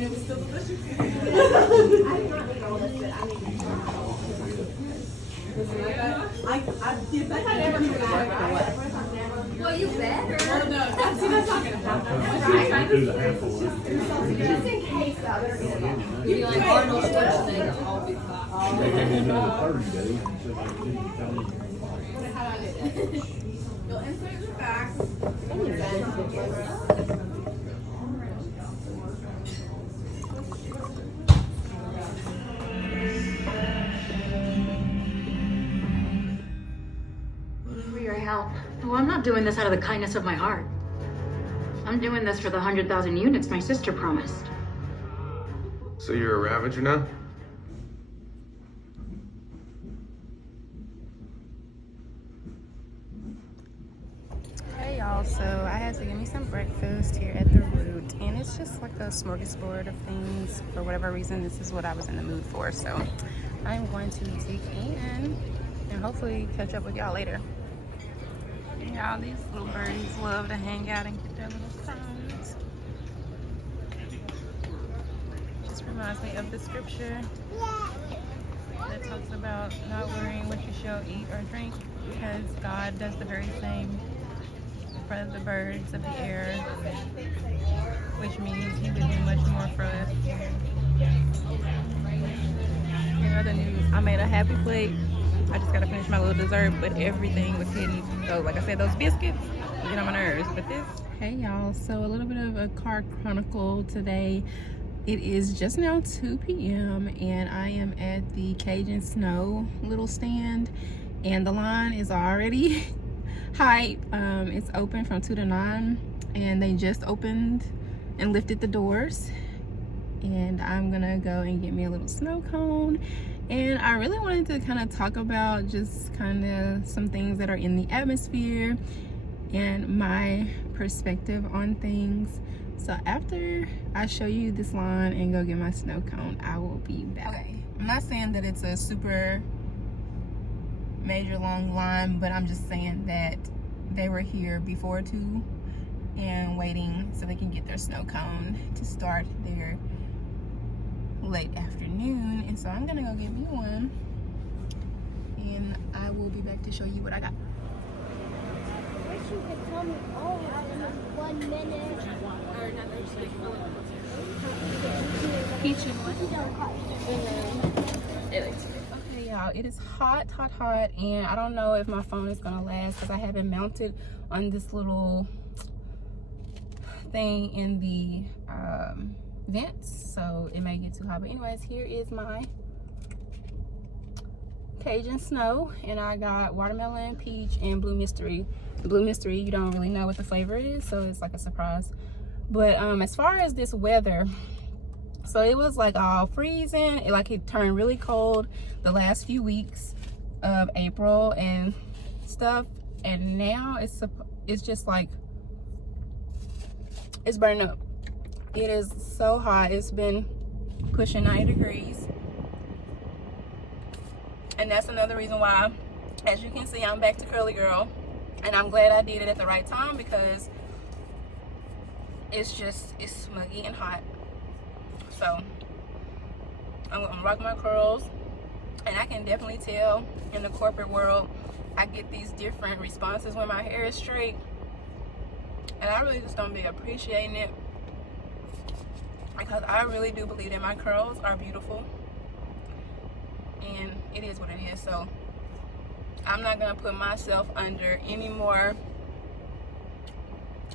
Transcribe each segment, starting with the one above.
And it was still delicious. I did not need all this, but I need to try all of it. I did that. I never well, you better. Well, no, see, that's not going to happen. Right? Do the handful. Just in case the other is You're like Arnold Schwarzenegger, all big fat. They gave me another 30 days and said they didn't tell me. how I did that. You'll insert your back. For your help. Well, I'm not doing this out of the kindness of my heart. I'm doing this for the 100,000 units my sister promised. So you're a Ravager now? Hey y'all, so I had to get me some breakfast here at the Root, and it's just like a smorgasbord of things. For whatever reason, this is what I was in the mood for, so I'm going to dig in and hopefully catch up with y'all later. Y'all, these little birdies love to hang out and get their little crumbs. Just reminds me of the scripture that talks about not worrying what you shall eat or drink, because God does the very same for the birds of the air, which means he would do much more for us. In other news, I made a happy plate. I just gotta finish my little dessert, but everything was hidden. So like I said, those biscuits get on my nerves, but this. Hey y'all, so a little bit of a car chronicle today. It is just now 2 p.m. and I am at the Cajun Snow little stand, and the line is already hype. It's open from 2 to 9, and they just opened and lifted the doors, and I'm gonna go and get me a little snow cone. And I really wanted to kind of talk about just kind of some things that are in the atmosphere and my perspective on things. So after I show you this line and go get my snow cone, I will be back. Okay, I'm not saying that it's a super major long line, but I'm just saying that they were here before 2 and waiting so they can get their snow cone to start their late afternoon. And so I'm gonna go get me one, and I will be back to show you what I got. I wish you could tell me all in 1 minute. Or another Peach and what? Okay y'all, it is hot, and I don't know if my phone is gonna last because I have it mounted on this little thing in the vents, so it may get too hot. But anyways, here is my Cajun Snow, and I got watermelon, peach, and blue mystery. The blue mystery, you don't really know what the flavor is, so it's like a surprise. But as far as this weather, so it was like all freezing. It turned really cold the last few weeks of April and stuff, and now it's just like it's burning up. It is so hot. It's been pushing 90 degrees, and that's another reason why, as you can see, I'm back to curly girl, and I'm glad I did it at the right time because it's smuggy and hot. So I'm rocking my curls, and I can definitely tell in the corporate world I get these different responses when my hair is straight, and I really just don't be appreciating it, because I really do believe that my curls are beautiful, and it is what it is. So I'm not gonna put myself under any more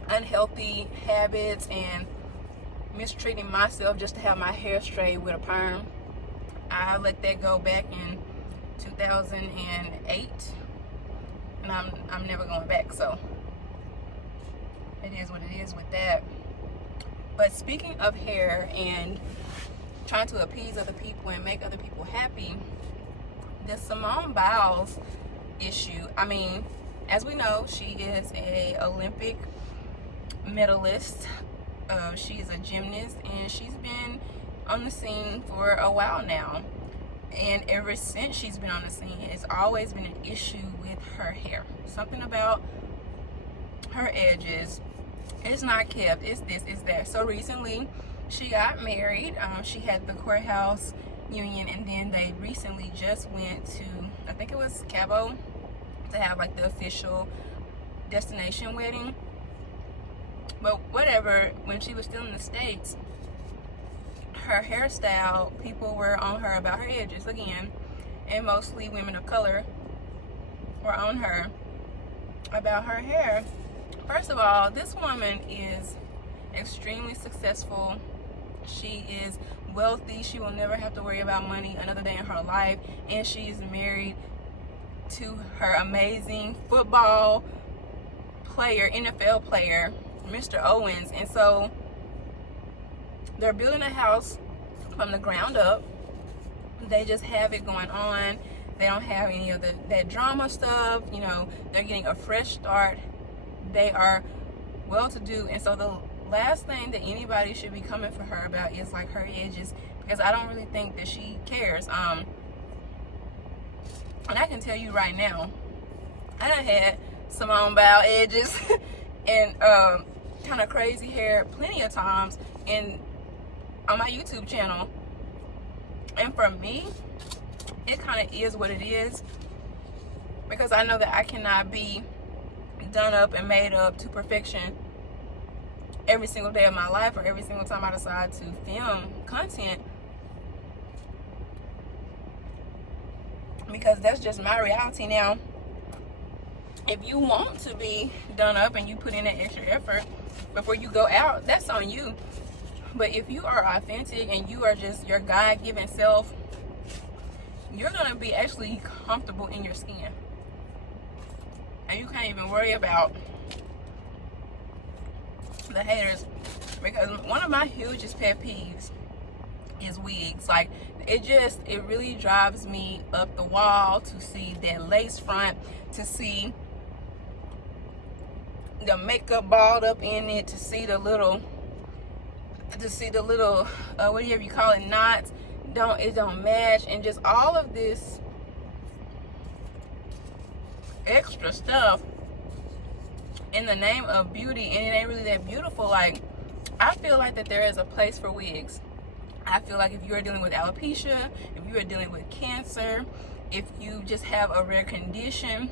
unhealthy habits and mistreating myself just to have my hair straight with a perm. I let that go back in 2008, and I'm never going back. So it is what it is with that. But speaking of hair and trying to appease other people and make other people happy, the Simone Biles issue. I mean, as we know, she is a Olympic medalist. She's a gymnast, and she's been on the scene for a while now. And ever since she's been on the scene, it's always been an issue with her hair. Something about her edges. It's not kept. It's this, it's that. So recently, she got married. She had the courthouse union, and then they recently just went to, I think it was Cabo, to have like the official destination wedding. But whatever, when she was still in the States, her hairstyle, people were on her about her edges again, and mostly women of color were on her about her hair. First of all, this woman is extremely successful. She is wealthy. She will never have to worry about money another day in her life, and she is married to her amazing football player, NFL player, Mr. Owens. And so they're building a house from the ground up. They just have it going on. They don't have any of that drama stuff. You know, they're getting a fresh start. They are well-to-do, and so the last thing that anybody should be coming for her about is like her edges, because I don't really think that she cares. And I can tell you right now, I done had Simone Biles edges and kind of crazy hair plenty of times on my YouTube channel, and for me, it kind of is what it is, because I know that I cannot be done up and made up to perfection every single day of my life, or every single time I decide to film content, because that's just my reality. Now, if you want to be done up and you put in that extra effort before you go out, that's on you. But if you are authentic and you are just your God-given self, you're gonna be actually comfortable in your skin, and you can't even worry about the haters, because one of my hugest pet peeves is wigs. Like, it really drives me up the wall to see that lace front, to see the makeup balled up in it, to see the little whatever you call it, knots, it don't match, and just all of this extra stuff in the name of beauty, and it ain't really that beautiful. Like, I feel like that there is a place for wigs. I feel like if you are dealing with alopecia, if you are dealing with cancer, if you just have a rare condition,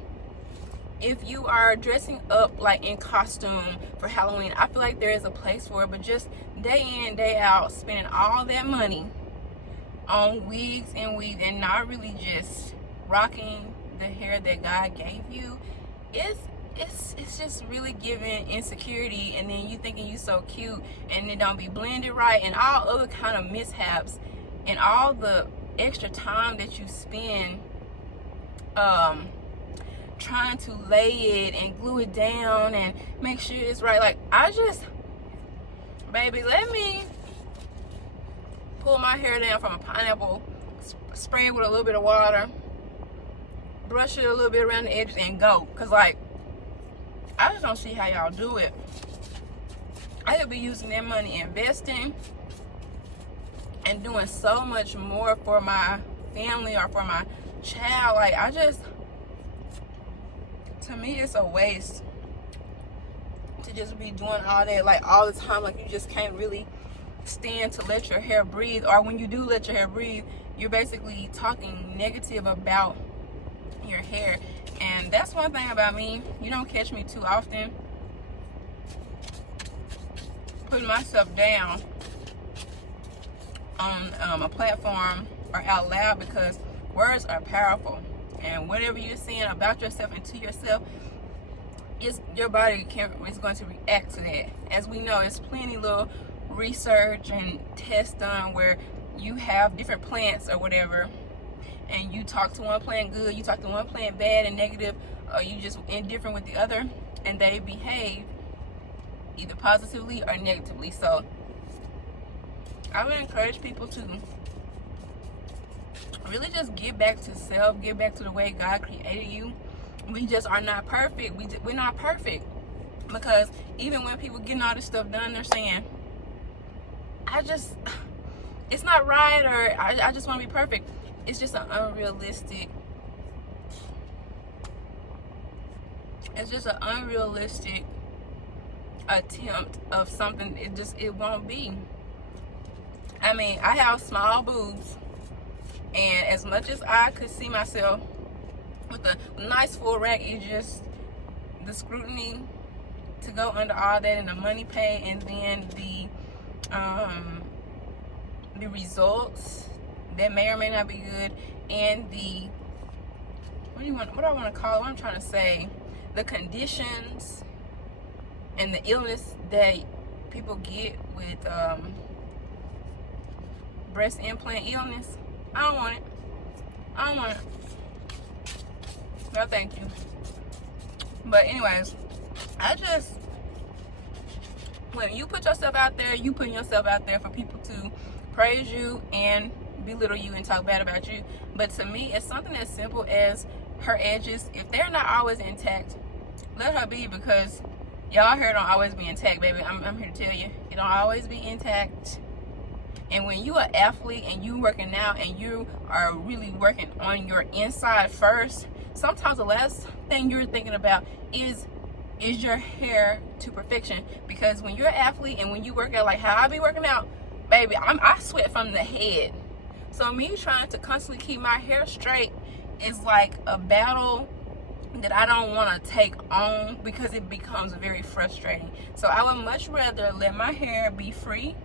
if you are dressing up like in costume for Halloween, I feel like there is a place for it. But just day in, day out, spending all that money on wigs and not really just rocking the hair that God gave you, it's just really giving insecurity. And then you thinking you so cute, and it don't be blended right, and all other kind of mishaps, and all the extra time that you spend trying to lay it and glue it down and make sure it's right. Like, baby, let me pull my hair down from a pineapple, spray it with a little bit of water, brush it a little bit around the edges, and go. Because, like, I just don't see how y'all do it. I could be using that money investing and doing so much more for my family or for my child. Like, to me, it's a waste to just be doing all that, like, all the time. Like, you just can't really stand to let your hair breathe. Or when you do let your hair breathe, you're basically talking negative about your hair. And that's one thing about me. You don't catch me too often putting myself down on a platform or out loud, because words are powerful. And whatever you're saying about yourself and to yourself, your body is going to react to that. As we know, it's plenty little research and tests done where you have different plants or whatever, and you talk to one plant good, you talk to one plant bad and negative, or you just indifferent with the other, and they behave either positively or negatively. So I would encourage people to really just get back to self, get back to the way God created you. We just are not perfect. We're not perfect, because even when people getting all this stuff done, they're saying, it's not right, or I just want to be perfect. It's just an unrealistic attempt of something. It won't be. I mean, I have small boobs, and as much as I could see myself with a nice full rack, it's just the scrutiny to go under all that, and the money paid, and then the results that may or may not be good, and the what do I want to call it? What I'm trying to say, the conditions and the illness that people get with breast implant illness. I don't want it. I don't want it. No, thank you. But anyways, when you put yourself out there, you putting yourself out there for people to praise you and belittle you and talk bad about you. But to me, it's something as simple as her edges. If they're not always intact, let her be, because y'all hair don't always be intact, baby. I'm here to tell you, it don't always be intact. And when you are an athlete and you working out and you are really working on your inside first, sometimes the last thing you're thinking about is your hair to perfection. Because when you're an athlete and when you work out like how I be working out, baby, I sweat from the head. So me trying to constantly keep my hair straight is like a battle that I don't want to take on, because it becomes very frustrating. So I would much rather let my hair be free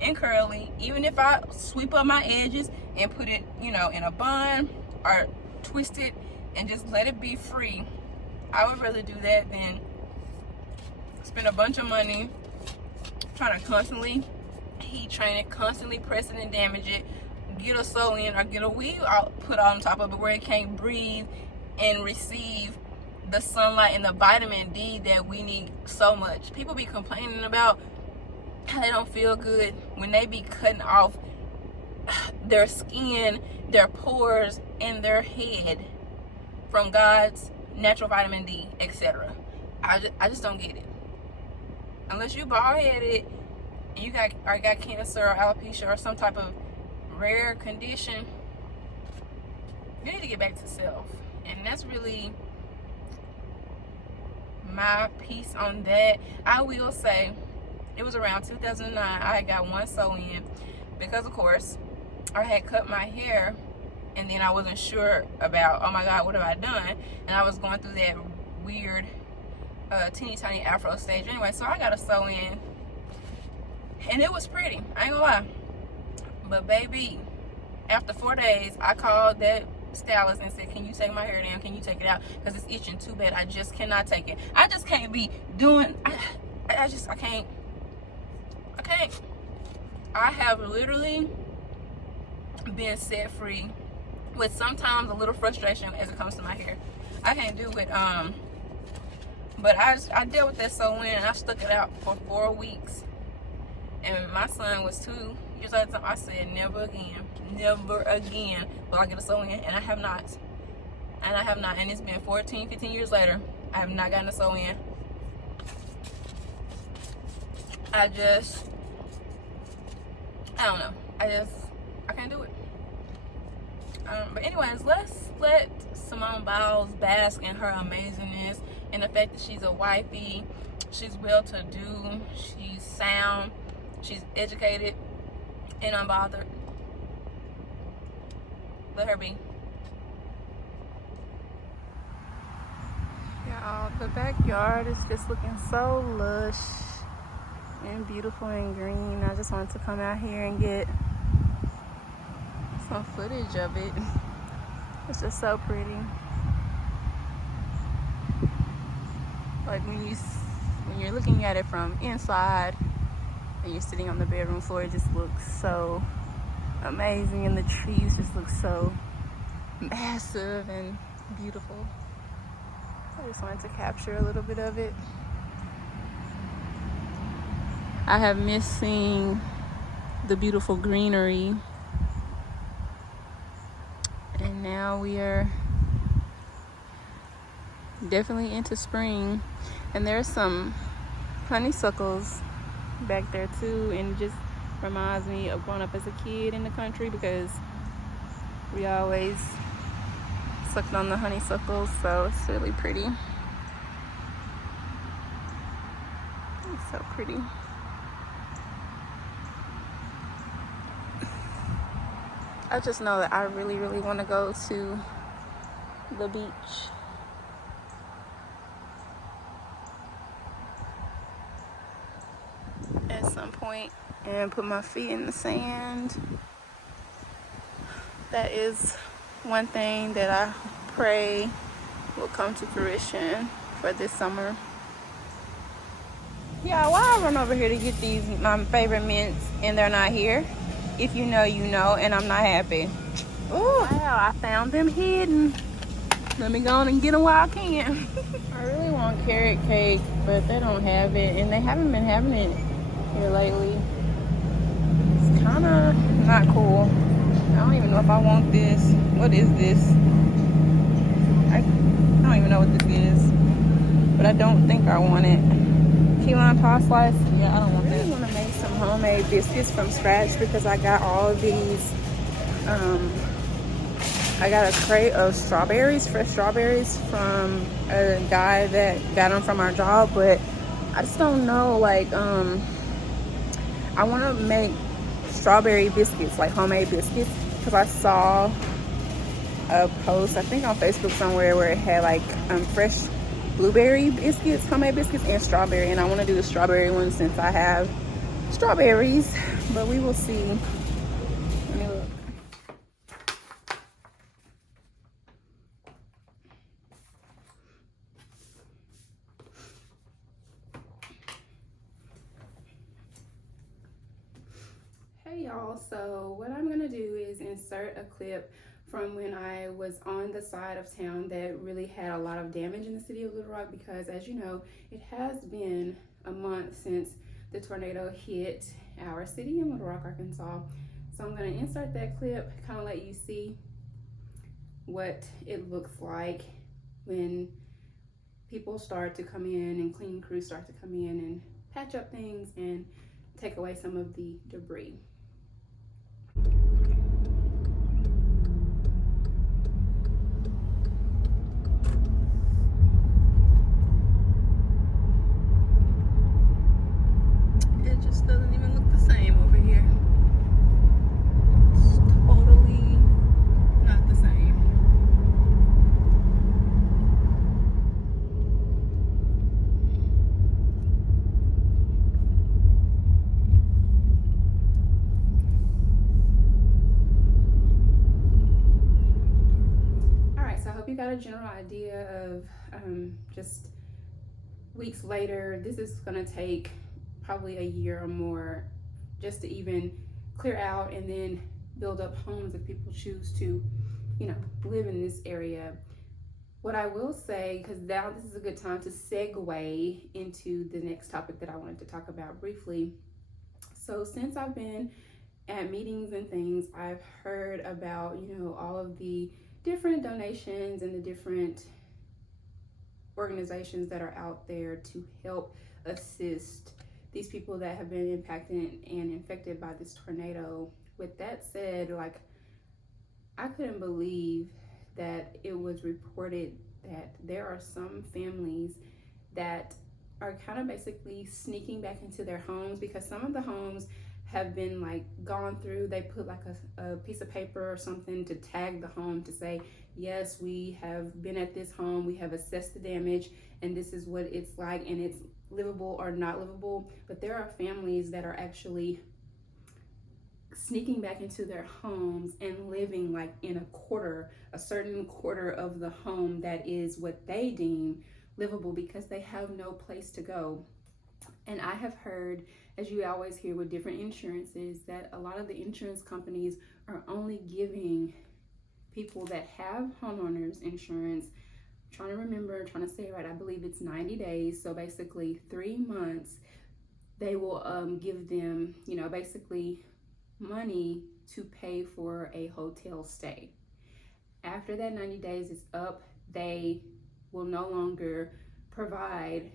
and curly, even if I sweep up my edges and put it, you know, in a bun or twist it and just let it be free. I would rather do that than spend a bunch of money trying to constantly heat train it, constantly press it and damage it, get a sew in or get a weave out, put on top of it where it can't breathe and receive the sunlight and the vitamin D that we need so much. People be complaining about how they don't feel good when they be cutting off their skin, their pores, and their head from God's natural vitamin D, etc. I just don't get it. Unless you bald-headed and you got cancer or alopecia or some type of rare condition, you need to get back to self. And that's really my piece on that. I will say it was around 2009 I got one sew-in, because of course I had cut my hair and then I wasn't sure about, oh my God, what have I done? And I was going through that weird teeny tiny afro stage anyway. So I got a sew-in and it was pretty, I ain't gonna lie. But baby, after 4 days I called that stylist and said, can you take my hair down? Can you take it out? Because it's itching too bad. I just cannot take it. I just can't be doing, I can't. I have literally been set free with sometimes a little frustration as it comes to my hair. I can't do it. But I dealt with that sew-in and I stuck it out for 4 weeks. And my son was 2 years at the time. I said, never again will I get a sew-in, and I have not. And it's been 14, 15 years later. I have not gotten a sew-in. I don't know. I can't do it. But anyways, let's let Simone Biles bask in her amazingness and the fact that she's a wifey, she's well-to-do, she's sound, she's educated and unbothered. Let her be. Y'all, the backyard is just looking so lush and beautiful and green. I just wanted to come out here and get some footage of it. It's just so pretty. Like when you're looking at it from inside and you're sitting on the bedroom floor, it just looks so amazing, and the trees just look so massive and beautiful. I just wanted to capture a little bit of it. I have missed seeing the beautiful greenery, and now we are definitely into spring. And there's some honeysuckles back there too, and it just reminds me of growing up as a kid in the country, because we always sucked on the honeysuckles. So it's really pretty. It's so pretty. I just know that I really, really want to go to the beach at some point and put my feet in the sand. That is one thing that I pray will come to fruition for this summer. Yeah, why I run over here to get these, my favorite mints, and they're not here? If you know, you know, and I'm not happy. Oh, wow, I found them hidden. Let me go on and get them while I can. I really want carrot cake, but they don't have it, and they haven't been having it here lately. It's kind of not cool. I don't even know if I want this. What is this? I don't even know what this is, but I don't think I want it. Key lime pie slice? Yeah, I don't want that. I really want to make some homemade biscuits from scratch because I got all of these. I got a crate of strawberries, fresh strawberries from a guy that got them from our job, but I just don't know, like, I want to make strawberry biscuits, like homemade biscuits, because I saw a post, I think on Facebook somewhere, where it had like fresh blueberry biscuits, homemade biscuits, and strawberry, and I want to do the strawberry one since I have strawberries, but we will see. Let me look. Hey y'all, so what I'm gonna do is insert a clip from when I was on the side of town that really had a lot of damage in the city of Little Rock, because as you know, it has been a month since the tornado hit our city in Little Rock, Arkansas. So I'm gonna insert that clip, kind of let you see what it looks like when people start to come in and cleaning crews start to come in and patch up things and take away some of the debris. It just doesn't even look the same over here. It's totally not the same. Alright, so I hope you got a general idea of just weeks later. This is gonna take probably a year or more just to even clear out and then build up homes if people choose to, you know, live in this area. What I will say, because now this is a good time to segue into the next topic that I wanted to talk about briefly. So since I've been at meetings and things, I've heard about, you know, all of the different donations and the different organizations that are out there to help assist these people that have been impacted and infected by this tornado. With that said, like, I couldn't believe that it was reported that there are some families that are kind of basically sneaking back into their homes, because some of the homes have been like gone through. They put like a piece of paper or something to tag the home to say, yes, we have been at this home, we have assessed the damage, and this is what it's like, and it's livable or not livable. But there are families that are actually sneaking back into their homes and living like in a certain quarter of the home that is what they deem livable, because they have no place to go. And I have heard, as you always hear with different insurances, that a lot of the insurance companies are only giving people that have homeowners insurance, I'm trying to remember, I'm trying to say it right, I believe it's 90 days. So basically 3 months, they will give them, you know, basically money to pay for a hotel stay. After that 90 days is up, they will no longer provide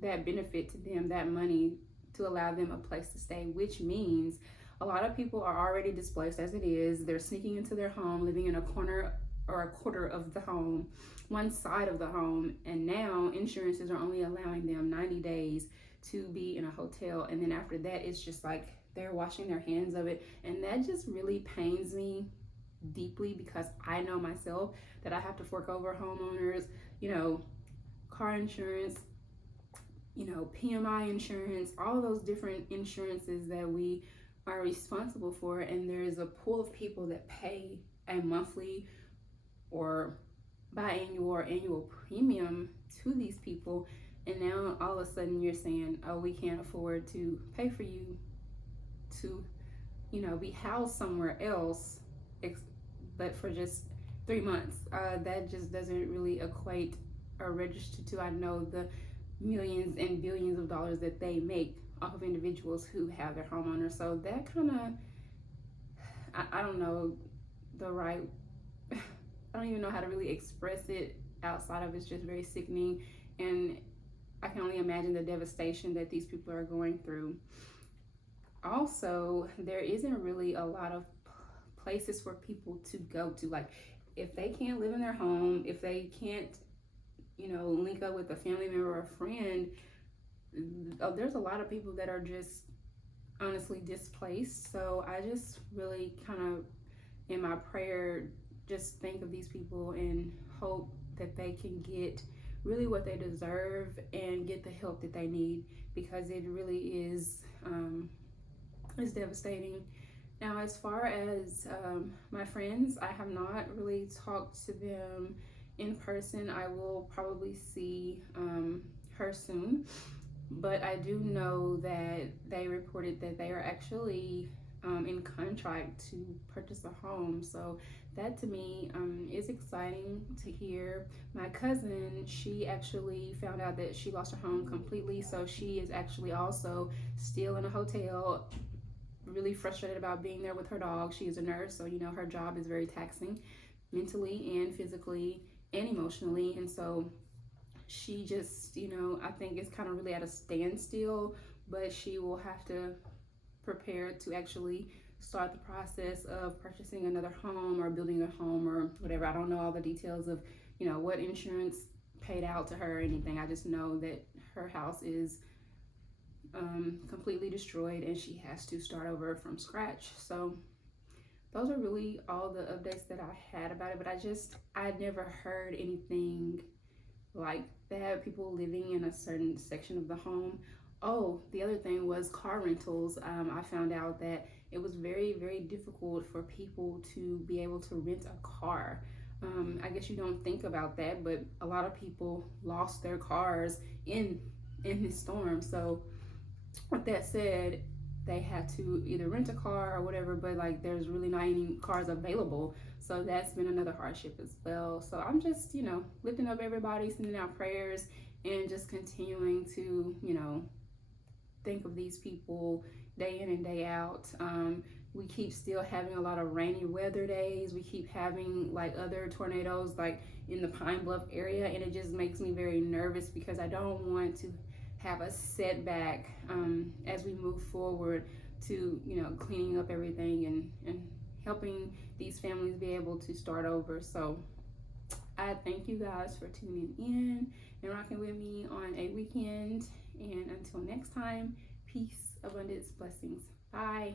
that benefit to them, that money to allow them a place to stay, which means a lot of people are already displaced as it is. They're sneaking into their home, living in a corner or a quarter of the home, one side of the home, and now insurances are only allowing them 90 days to be in a hotel, and then after that it's just like they're washing their hands of it. And that just really pains me deeply, because I know myself that I have to fork over homeowners, you know, car insurance, you know, PMI insurance, all those different insurances that we are responsible for. And there's a pool of people that pay a monthly or biannual or annual premium to these people. And now all of a sudden you're saying, oh, we can't afford to pay for you to, you know, be housed somewhere else, but for just 3 months. That just doesn't really equate or register to, I know, the millions and billions of dollars that they make off of individuals who have their homeowners. So that kind of, I don't know the right, I don't even know how to really express it outside of it's just very sickening. And I can only imagine the devastation that these people are going through. Also, there isn't really a lot of places for people to go to. Like, if they can't live in their home, if they can't, you know, link up with a family member or a friend, there's a lot of people that are just honestly displaced. So I just really kind of, in my prayer, just think of these people and hope that they can get really what they deserve and get the help that they need, because it really is it's devastating. Now, as far as my friends, I have not really talked to them in person. I will probably see her soon, but I do know that they reported that they are actually in contract to purchase a home. So that to me is exciting to hear. My cousin, she actually found out that she lost her home completely, so she is actually also still in a hotel, really frustrated about being there with her dog. She is a nurse, so you know her job is very taxing mentally and physically and emotionally. And so she just, you know, I think it's kind of really at a standstill, but she will have to prepare to actually start the process of purchasing another home or building a home or whatever. I don't know all the details of, you know, what insurance paid out to her or anything. I just know that her house is completely destroyed and she has to start over from scratch. So those are really all the updates that I had about it, but I'd never heard anything like that, people living in a certain section of the home. Oh, the other thing was car rentals. I found out that it was very, very difficult for people to be able to rent a car. I guess you don't think about that, but a lot of people lost their cars in this storm. So with that said, they had to either rent a car or whatever, but like there's really not any cars available. So that's been another hardship as well. So I'm just, you know, lifting up everybody, sending out prayers, and just continuing to, you know, think of these people day in and day out. We keep still having a lot of rainy weather days. We keep having like other tornadoes like in the Pine Bluff area, and it just makes me very nervous because I don't want to have a setback as we move forward to, you know, cleaning up everything and helping these families be able to start over. So I thank you guys for tuning in and rocking with me on a weekend. And until next time, peace, abundance, blessings. Bye.